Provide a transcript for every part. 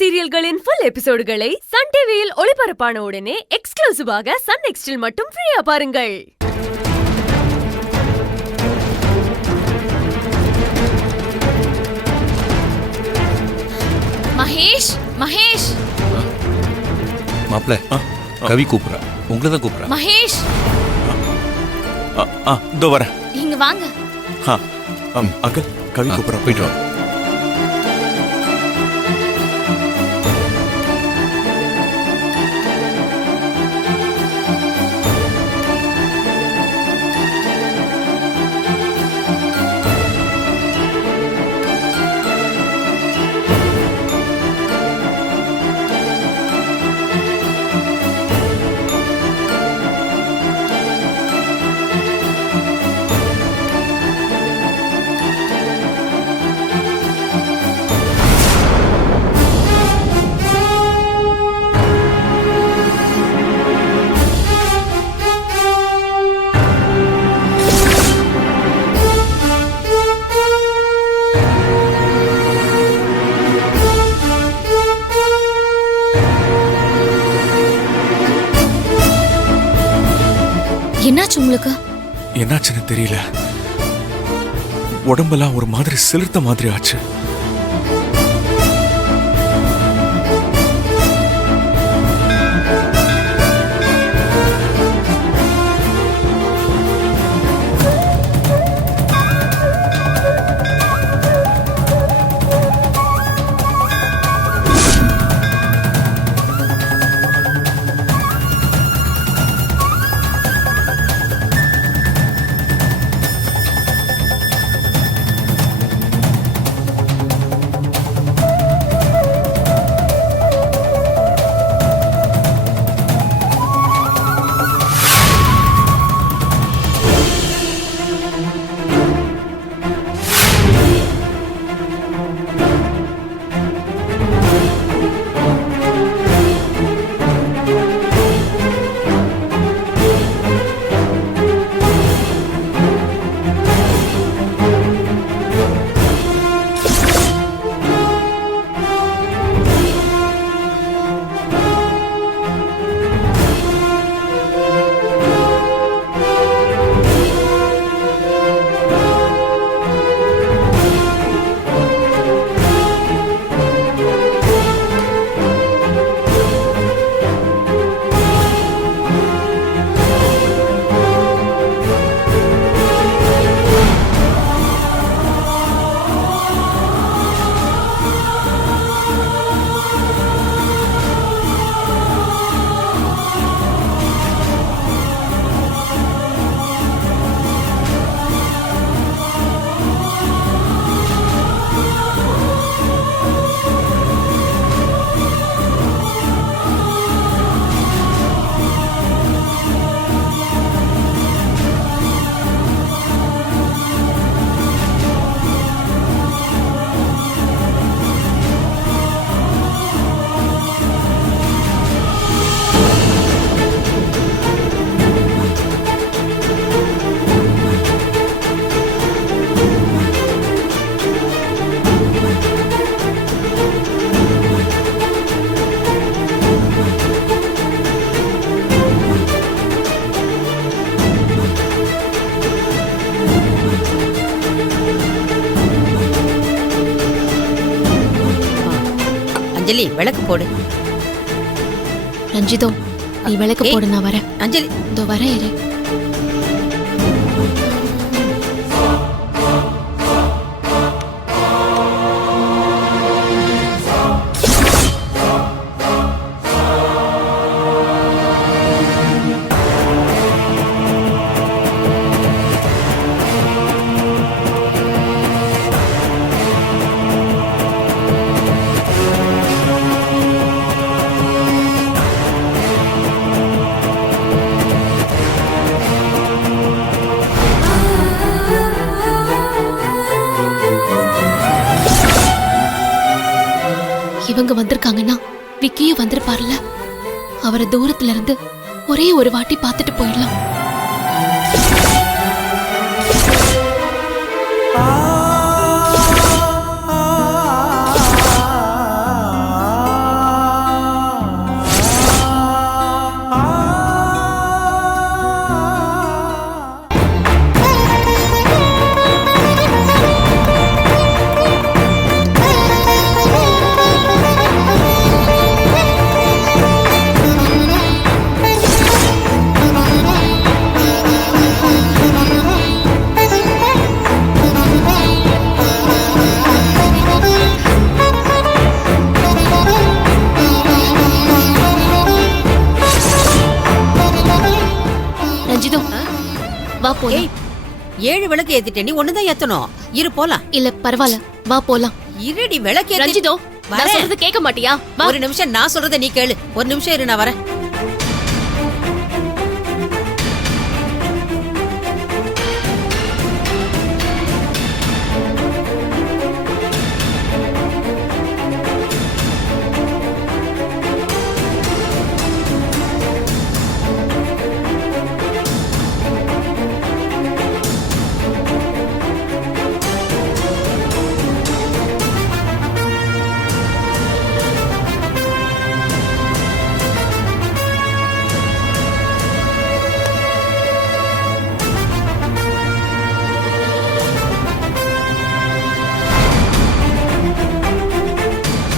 சீரியல்களின் full எபிசோடுகளை Sun டிவியில் ஒளிபரப்பான உடனே எக்ஸ்க்ளூசிவாக சன் நெக்ஸ்டில் மட்டும் ஃப்ரீயா பாருங்கள். மகேஷ், மகேஷ். மாப்ள, கவி கூப்பிடுறா. உங்களை தான் கூப்பிடுறா. மகேஷ், இதோ வரேன். இங்க வாங்க. அங்கிள், கவி கூப்பிடுறா. போயிட்டு வா. என்னாச்சு உங்களுக்கு? என்னாச்சுன்னு தெரியல. உடம்பெல்லாம் ஒரு மாதிரி சிலிர்த்த மாதிரி ஆச்சு. அஞ்சலி, விளக்கு போடு. ரஞ்சிதோ, நீ விளக்கு போடு, நான் வரேன். அஞ்சலி, இதோ வரேன் இரு. இவங்க வந்திருக்காங்கன்னா விக்கியும் வந்திருப்பார்ல, அவரை தூரத்துல இருந்து ஒரே ஒரு வாட்டி பார்த்துட்டு போயிடலாம். போலாம். ஏய் 7 விளக்கு ஏத்திட்டே நீ ஒண்ணுதான் ஏத்தணும். இரு போலாம். இல்ல பரவாயில்ல, வா போலாம். இருடி விளக்கு ஏத்தி. ரஞ்சிதோ, நான் வரேன். சொல்றது கேட்க மாட்டியா? வா. ஒரு நிமிஷம் நான் சொல்றத நீ கேளு. ஒரு நிமிஷம் இரு நான் வரேன்.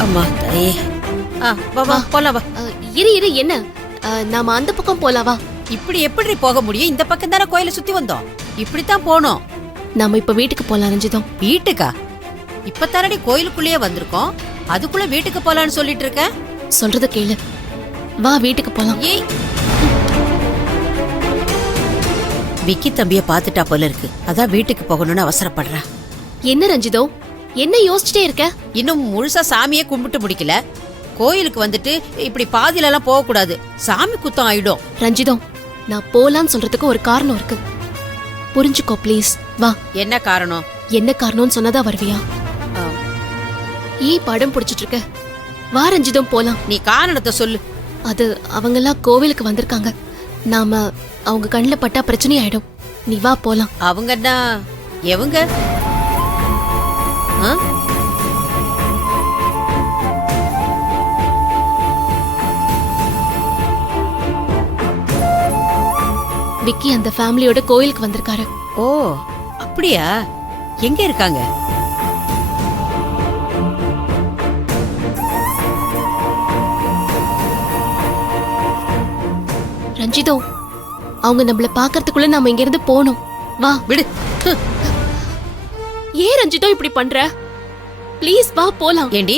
அம்மா தாயே. வா வா போலாம் வா. இரு என்ன? நாம அந்த பக்கம் போலாம் வா. இப்படி எப்படி போக முடியும்? இந்த பக்கம் தானே கோயிலை சுத்தி வந்தோம். இப்படித்தான் போனோம். நாம இப்ப வீட்டுக்கு போலாம் ரஞ்சிதோ. வீட்டுக்கா? இப்ப கோயிலுக்குள்ளேயே வந்திருக்கோம். அதுக்குள்ள வீட்டுக்கு போலான்னு சொல்லிட்டு இருக்க? சொல்றத கேளு, வா வீட்டுக்கு போலாம். ஏய் விக்கி தம்பிய பாத்துட்டா போல இருக்கு. அதான் வீட்டுக்கு போகணும்னு அவசரப்படுறா. என்ன ரஞ்சிதோ, என்ன யோசிச்சுட்டே இருக்க? இன்னும் முழுசா சாமியே கும்பிட்டு முடிக்கல. கோயிலுக்கு வந்துட்டு இப்படி பாதியில எல்லாம் போக கூடாது. சாமி குத்தம் ஆயிடும். ரஞ்சிதோ, நான் போலான்னு சொல்றதுக்கு ஒரு காரணம் இருக்கு, புரிஞ்சுக்கோ ப்ளீஸ். வா. என்ன காரணம்? என்ன காரணம்னு சொன்னதா வருவியா? ஆ, ஏன் படம் பிடிச்சிட்டு இருக்க? வா ரஞ்சிதம் போலாம். நீ காரணத்தை சொல்லு. அது அவங்கெல்லாம் கோவிலுக்கு வந்திருக்காங்க. நாம அவங்க கண்ணுல பட்டா பிரச்சனை ஆயிடும். நீ வா போலாம். அவங்கன்னா எவங்க? ஆ? விக்கி அந்த ஃபேமிலியோட கோயிலுக்கு வந்திருக்காரு. ஓ அப்படியா? எங்க இருக்காங்க? ரஞ்சிதோ, அவங்க நம்மள பாக்கறதுக்குள்ள நாம இங்க இருந்து போணும். வா. விடு. ஏன் ரஞ்சிதோ இப்படி பண்ற? ப்ளீஸ் வா போலாம். ஏண்டி